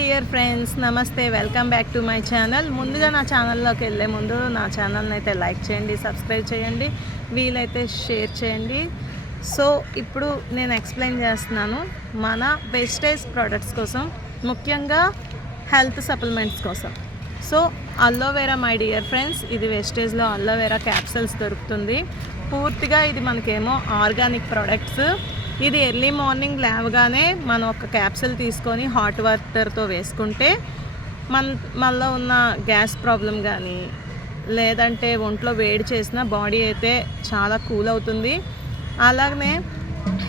Dear friends, నమస్తే. Welcome back to my channel. ముందుగా నా ఛానల్లోకి వెళ్ళే ముందు నా ఛానల్ని అయితే లైక్ చేయండి, సబ్స్క్రైబ్ చేయండి, వీలైతే షేర్ చేయండి. సో ఇప్పుడు నేను ఎక్స్ప్లెయిన్ చేస్తున్నాను మన వెస్టేజ్ ప్రోడక్ట్స్ కోసం, ముఖ్యంగా హెల్త్ సప్లిమెంట్స్ కోసం. So aloe vera my dear friends, ఇది వెస్టేజ్లో అలోవెరా క్యాప్సూల్స్ దొరుకుతుంది. పూర్తిగా ఇది మనకేమో ఆర్గానిక్ ప్రోడక్ట్స్. ఇది ఎర్లీ మార్నింగ్ లేవగానే మనం ఒక క్యాప్సూల్ తీసుకొని హాట్ వాటర్తో వేసుకుంటే మనలో ఉన్న గ్యాస్ ప్రాబ్లం కానీ లేదంటే ఒంట్లో వేడి చేసిన బాడీ అయితే చాలా కూల్ అవుతుంది. అలాగనే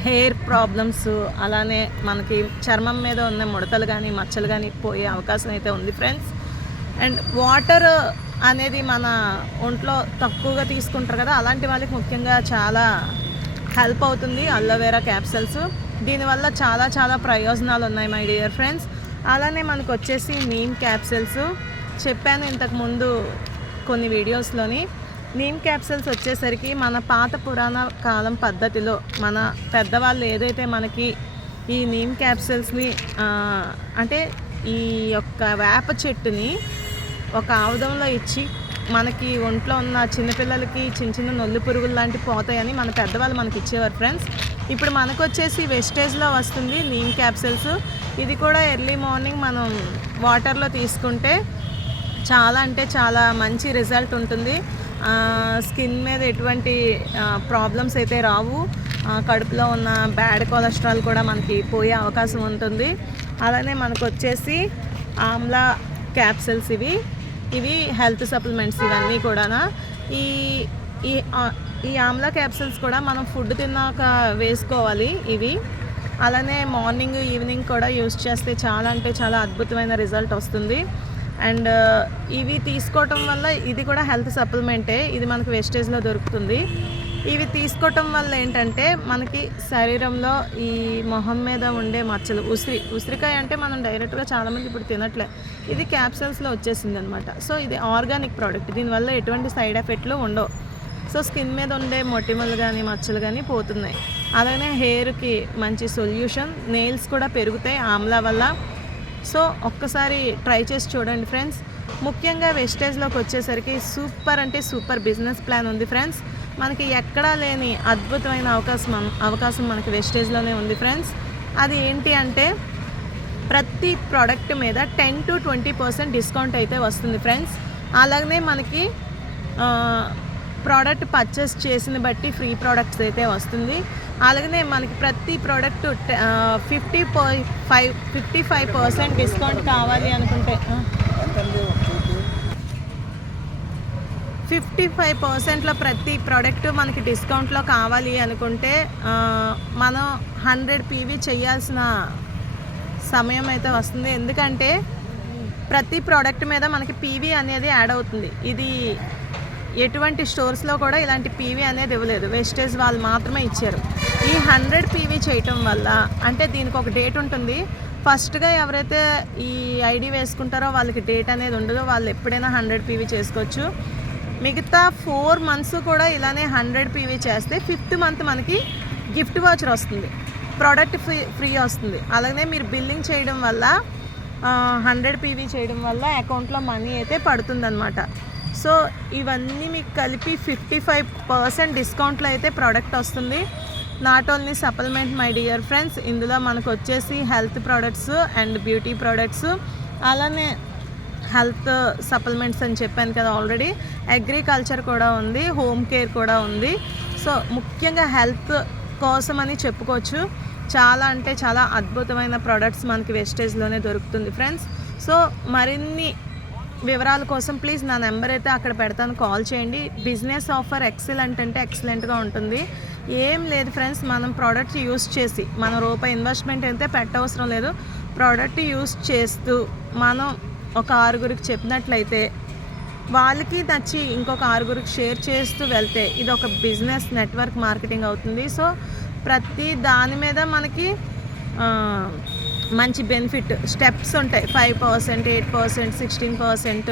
హెయిర్ ప్రాబ్లమ్స్, అలానే మనకి చర్మం మీద ఉన్న ముడతలు కానీ మచ్చలు కానీ పోయే అవకాశం అయితే ఉంది ఫ్రెండ్స్. అండ్ వాటర్ అనేది మన ఒంట్లో తక్కువగా తీసుకుంటారు కదా, అలాంటి వాళ్ళకి ముఖ్యంగా చాలా హెల్ప్ అవుతుంది అలోవెరా క్యాప్సూల్స్. దీనివల్ల చాలా చాలా ప్రయోజనాలు ఉన్నాయి మై డియర్ ఫ్రెండ్స్. అలానే మనకు వచ్చేసి నీమ్ క్యాప్సూల్స్ చెప్పాను ఇంతకుముందు కొన్ని వీడియోస్లోని. నీమ్ క్యాప్సూల్స్ వచ్చేసరికి మన పాత పురాణ కాలం పద్ధతిలో మన పెద్దవాళ్ళు ఏదైతే మనకి ఈ నీమ్ క్యాప్సూల్స్ని అంటే ఈ యొక్క వేప చెట్టుని ఒక ఆముదంలో ఇచ్చి మనకి ఒంట్లో ఉన్న చిన్నపిల్లలకి చిన్న చిన్న నొల్లి పురుగులు లాంటివి పోతాయని మన పెద్దవాళ్ళు మనకి ఇచ్చేవారు ఫ్రెండ్స్. ఇప్పుడు మనకు వచ్చేసి వెస్టేజ్లో వస్తుంది నీమ్ క్యాప్సూల్స్. ఇది కూడా ఎర్లీ మార్నింగ్ మనం వాటర్లో తీసుకుంటే చాలా అంటే చాలా మంచి రిజల్ట్ ఉంటుంది. స్కిన్ మీద ఎటువంటి ప్రాబ్లమ్స్ అయితే రావు. కడుపులో ఉన్న బ్యాడ్ కొలెస్ట్రాల్ కూడా మనకి పోయే అవకాశం ఉంటుంది. అలానే మనకు వచ్చేసి ఆమ్లా క్యాప్సూల్స్, ఇవి హెల్త్ సప్లిమెంట్స్ ఇవన్నీ కూడా. ఈ ఆమ్లా క్యాప్సూల్స్ కూడా మనం ఫుడ్ తిన్నాక వేసుకోవాలి ఇవి. అలానే మార్నింగ్ ఈవినింగ్ కూడా యూస్ చేస్తే చాలా అంటే చాలా అద్భుతమైన రిజల్ట్ వస్తుంది. అండ్ ఇవి తీసుకోవటం వల్ల, ఇది కూడా హెల్త్ సప్లిమెంటే, ఇది మనకు వెస్టేజ్లో దొరుకుతుంది. ఇవి తీసుకోవటం వల్ల ఏంటంటే మనకి శరీరంలో ఈ మొహం మీద ఉండే మచ్చలు, ఉసిరికాయ అంటే మనం డైరెక్ట్గా చాలామంది ఇప్పుడు తినట్లే, ఇది క్యాప్సూల్స్లో వచ్చేసింది అనమాట. సో ఇది ఆర్గానిక్ ప్రోడక్ట్, దీనివల్ల ఎటువంటి సైడ్ ఎఫెక్ట్లు ఉండవు. సో స్కిన్ మీద ఉండే మొటిమలు కానీ మచ్చలు కానీ పోతున్నాయి. అలానే హెయిర్కి మంచి సొల్యూషన్, నెయిల్స్ కూడా పెరుగుతాయి ఆమ్లా వల్ల. సో ఒక్కసారి ట్రై చేసి చూడండి ఫ్రెండ్స్. ముఖ్యంగా వెస్టేజ్లోకి వచ్చేసరికి సూపర్ అంటే సూపర్ బిజినెస్ ప్లాన్ ఉంది ఫ్రెండ్స్. మనకి ఎక్కడా లేని అద్భుతమైన అవకాశం మనకి వెస్టేజ్లోనే ఉంది ఫ్రెండ్స్. అది ఏంటి అంటే ప్రతి ప్రోడక్ట్ మీద 10 to 20% డిస్కౌంట్ అయితే వస్తుంది ఫ్రెండ్స్. అలాగనే మనకి ప్రోడక్ట్ పర్చేస్ చేసిన బట్టి ఫ్రీ ప్రోడక్ట్స్ అయితే వస్తుంది. అలాగనే మనకి ప్రతి ప్రోడక్ట్ 55% డిస్కౌంట్ కావాలి అనుకుంటే 55%లో ప్రతి ప్రోడక్ట్ మనకి డిస్కౌంట్లో కావాలి అనుకుంటే మనం 100 PV చేయాల్సిన సమయం అయితే వస్తుంది. ఎందుకంటే ప్రతి ప్రోడక్ట్ మీద మనకి PV అనేది యాడ్ అవుతుంది. ఇది ఎటువంటి స్టోర్స్లో కూడా ఇలాంటి PV అనేది ఇవ్వలేదు, వెస్టేజ్ వాళ్ళు మాత్రమే ఇచ్చారు. ఈ 100 PV చేయటం వల్ల, అంటే దీనికి ఒక డేట్ ఉంటుంది. ఫస్ట్గా ఎవరైతే ఈ ఐడి వేసుకుంటారో వాళ్ళకి డేట్ అనేది ఉండదు, వాళ్ళు ఎప్పుడైనా 100 PV చేసుకోవచ్చు. మిగతా 4 months కూడా ఇలానే 100 PV చేస్తే 5th month మనకి గిఫ్ట్ వాచర్ వస్తుంది, ప్రోడక్ట్ ఫ్రీ వస్తుంది. అలాగే మీరు బిల్లింగ్ చేయడం వల్ల 100 PV చేయడం వల్ల అకౌంట్లో మనీ అయితే పడుతుందన్నమాట. సో ఇవన్నీ మీకు కలిపి 55% డిస్కౌంట్లో అయితే ప్రోడక్ట్ వస్తుంది. Not only supplement my dear friends, ఇందులో మనకు వచ్చేసి health products and beauty products, అలానే హెల్త్ సప్లిమెంట్స్ అని చెప్పాను కదా ఆల్రెడీ, అగ్రికల్చర్ కూడా ఉంది, హోమ్ కేర్ కూడా ఉంది. సో ముఖ్యంగా హెల్త్ కోసం అని చెప్పుకోవచ్చు. చాలా అంటే చాలా అద్భుతమైన ప్రోడక్ట్స్ మనకి వెస్టేజ్లోనే దొరుకుతుంది ఫ్రెండ్స్. సో మరిన్ని వివరాల కోసం ప్లీజ్ నా నెంబర్ అయితే అక్కడ పెడతాను, కాల్ చేయండి. బిజినెస్ ఆఫర్ ఎక్సలెంట్ అంటే ఎక్సలెంట్గా ఉంటుంది. ఏం లేదు ఫ్రెండ్స్, మనం ప్రోడక్ట్ యూస్ చేసి మనం రూపాయి ఇన్వెస్ట్మెంట్ అయితే పెట్టవసరం లేదు. ప్రోడక్ట్ యూస్ చేస్తూ మనం ఒక 6గురికి చెప్పినట్లయితే వాళ్ళకి నచ్చి ఇంకొక 6గురికి షేర్ చేస్తూ వెళ్తే ఇది ఒక బిజినెస్ నెట్వర్క్ మార్కెటింగ్ అవుతుంది. సో ప్రతి దాని మీద మనకి మంచి బెనిఫిట్ స్టెప్స్ ఉంటాయి. 5%, 8%, 16%,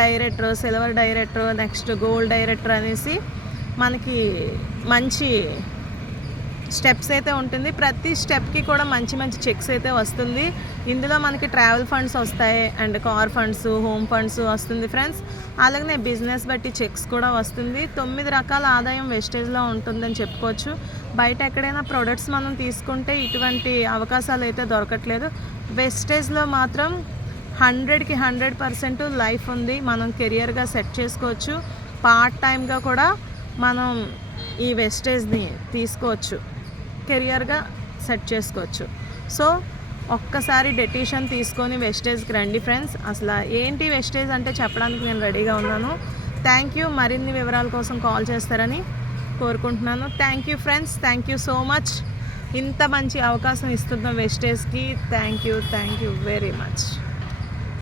director, silver director, next gold director అనేసి మనకి మంచి స్టెప్స్ అయితే ఉంటుంది. ప్రతి స్టెప్కి కూడా మంచి మంచి చెక్స్ అయితే వస్తుంది. ఇందులో మనకి ట్రావెల్ ఫండ్స్ వస్తాయి and car funds, home funds వస్తుంది ఫ్రెండ్స్. అలాగనే బిజినెస్ బట్టి చెక్స్ కూడా వస్తుంది. 9 రకాల ఆదాయం వెస్టేజ్లో ఉంటుందని చెప్పుకోవచ్చు. బయట ఎక్కడైనా ప్రొడక్ట్స్ మనం తీసుకుంటే ఇటువంటి అవకాశాలు అయితే దొరకట్లేదు. వెస్టేజ్లో మాత్రం 100కి 100% లైఫ్ ఉంది. మనం కెరియర్గా సెట్ చేసుకోవచ్చు. పార్ట్ టైమ్గా కూడా మనం ఈ వెస్టేజ్ని తీసుకోవచ్చు, కెరియర్గా సెట్ చేసుకోవచ్చు. సో ఒక్కసారి డెసిషన్ తీసుకొని వెస్టేజ్కి రండి ఫ్రెండ్స్. అసలు ఏంటి వెస్టేజ్ అంటే చెప్పడానికి నేను రెడీగా ఉన్నాను. Thank you. మరిన్ని వివరాల కోసం కాల్ చేస్తారని కోరుకుంటున్నాను. Thank you friends, thank you so much. ఇంత మంచి అవకాశం ఇస్తున్న వెస్టేజ్కి థ్యాంక్ యూ వెరీ మచ్.